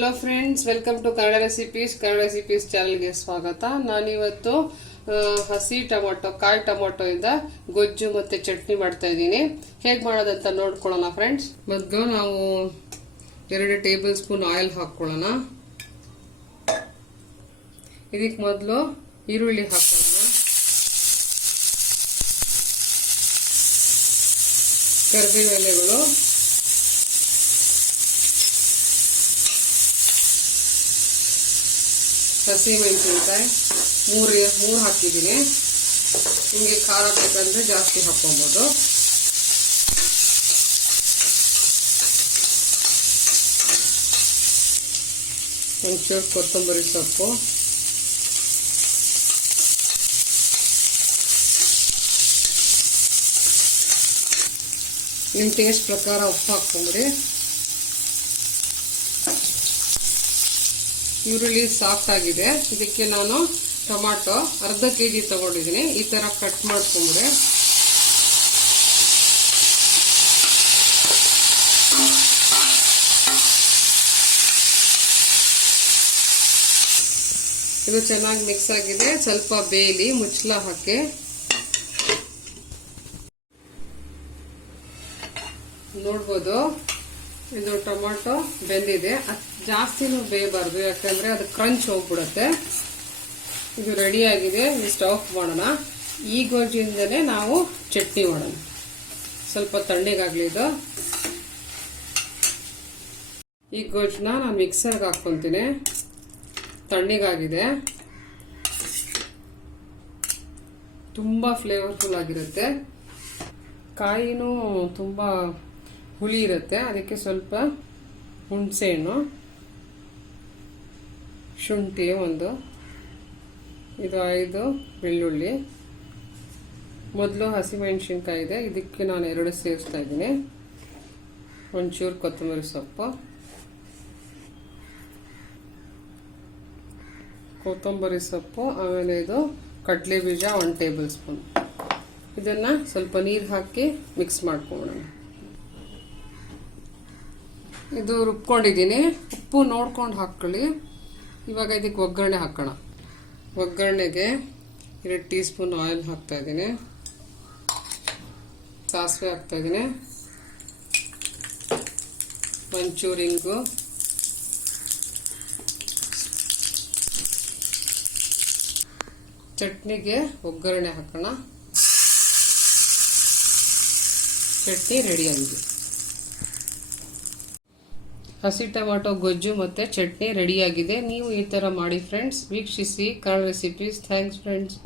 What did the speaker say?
Hello friends, welcome to Kannada recipes ಚಾನಲ್ಗೆ ಸ್ವಾಗತ. ನಾನಿವತ್ತು ಹಸಿ ಟೊಮೊಟೊ, ಕಾಯಿ ಟೊಮೊಟೊ ಇಂದ ಗೊಜ್ಜು ಮತ್ತೆ ಚಟ್ನಿ ಮಾಡ್ತಾ ಇದ್ದೀನಿ. ಹೇಗೆ ಮಾಡೋದಂತ ನೋಡ್ಕೊಳ್ಳೋಣ ಫ್ರೆಂಡ್ಸ್. ಮೊದಲು ನಾವು 2 ಟೇಬಲ್ ಸ್ಪೂನ್ ಆಯಿಲ್ ಹಾಕೊಳ್ಳೋಣ. ಇದಕ್ಕೆ ಮೊದಲು ಈರುಳ್ಳಿ ಹಾಕೊಳ್ಳೋಣ, ಕರಿಬೇವು ಎಲೆಗಳು, ಹಸಿ ಮೆಣಸಿನಕಾಯಿ ಮೂರು ಹಾಕಿದ್ದೀನಿ. ನಿಮಗೆ ಖಾರ ಬೇಕಂದ್ರೆ ಜಾಸ್ತಿ ಹಾಕೊಬೋದು. ಒಂಚೂರು ಕೊತ್ತಂಬರಿ ಸೊಪ್ಪು, ನಿಮ್ಮ ಟೇಸ್ಟ್ ಪ್ರಕಾರ ಉಪ್ಪು ಹಾಕ್ಕೊಂಬಿಡಿ. ಈರುಳ್ಳಿ ಸಾಫ್ಟ್ ಆಗಿದೆ. ಇದಕ್ಕೆ ನಾನು ಟೊಮಾಟೊ ಅರ್ಧ kg ತಗೊಂಡಿದ್ದೀನಿ. ಈ ತರ ಕಟ್ ಮಾಡ್ಕೊಂಡ್ರೆ ಇದು ಚೆನ್ನಾಗಿ ಮಿಕ್ಸ್ ಆಗಿದೆ. ಸ್ವಲ್ಪ ಬೇಲಿ ಮುಚ್ಚಳ ಹಾಕಿ ನೋಡ್ಬೋದು. ಇದು ಟೊಮಾಟೊ ಬೆಂದಿದೆ. ಜಾಸ್ತಿನೂ ಬೇಯಬಾರ್ದು, ಯಾಕಂದ್ರೆ ಅದು ಕ್ರಂಚ್ ಹೋಗ್ಬಿಡುತ್ತೆ. ಇದು ರೆಡಿ ಆಗಿದೆ. ಸ್ಟವ್ ಆಫ್ ಮಾಡೋಣ. ಈ ಗೊಜ್ಜಿಂದಲೇ ನಾವು ಚಟ್ನಿ ಮಾಡೋಣ. ಸ್ವಲ್ಪ ತಣ್ಣಗಾಗ್ಲಿ ಇದು. ಈ ಗೊಜ್ಜನ್ನ ನಾನು ಮಿಕ್ಸರ್ಗೆ ಹಾಕ್ಕೊಂತೀನಿ. ತಣ್ಣಗಾಗಿದೆ. ತುಂಬಾ ಫ್ಲೇವರ್ಫುಲ್ ಆಗಿರುತ್ತೆ. ಕಾಯಿನೂ ತುಂಬಾ ಹುಳಿ ಇರುತ್ತೆ. ಅದಕ್ಕೆ ಸ್ವಲ್ಪ ಹುಣಸೆಹಣ್ಣು, ಶುಂಠಿ ಇದು 5 ಬೆಳ್ಳುಳ್ಳಿ, ಮೊದಲು ಹಸಿಮೆಣಸಿನ್ಕಾಯಿ ಇದೆ. ಇದಕ್ಕೆ ನಾನು 2 ಸೇರಿಸ್ತಾ ಇದ್ದೀನಿ. ಒಂಚೂರು ಕೊತ್ತಂಬರಿ ಸೊಪ್ಪು, ಆಮೇಲೆ ಇದು ಕಡಲೆ ಬೀಜ 1 ಟೇಬಲ್ ಸ್ಪೂನ್. ಇದನ್ನ ಸ್ವಲ್ಪ ನೀರು ಹಾಕಿ ಮಿಕ್ಸ್ ಮಾಡ್ಕೊಳ್ಳೋಣ. ಇದು ರುಬ್ಕೊಂಡಿದ್ದೀನಿ. ಉಪ್ಪು ನೋಡ್ಕೊಂಡು ಹಾಕೊಳ್ಳಿ. ಇವಾಗ ಇದಕ್ಕೆ ಒಗ್ಗರಣೆ ಹಾಕೋಣ. ಒಗ್ಗರಣೆಗೆ 2 ಟೀ ಸ್ಪೂನ್ ಆಯಿಲ್ ಹಾಕ್ತಾ ಇದ್ದೀನಿ. ಸಾಸಿವೆ ಹಾಕ್ತಾ ಇದ್ದೀನಿ. ಒಂಚೂರು ಇಂಗು, ಚಟ್ನಿಗೆ ಒಗ್ಗರಣೆ ಹಾಕೋಣ. ಚಟ್ನಿ ರೆಡಿ ಆಗಿದೆ. ಹಸಿ ಟೊಮಾಟೊ ಗೊಜ್ಜು ಮತ್ತೆ ಚಟ್ನಿ ರೆಡಿಯಾಗಿದೆ. ನೀವು ಈ ತರ ಮಾಡಿ ಫ್ರೆಂಡ್ಸ್. ವೀಕ್ಷಿಸಿ ಕನ್ನಡ ರೆಸಿಪೀಸ್. Thanks friends.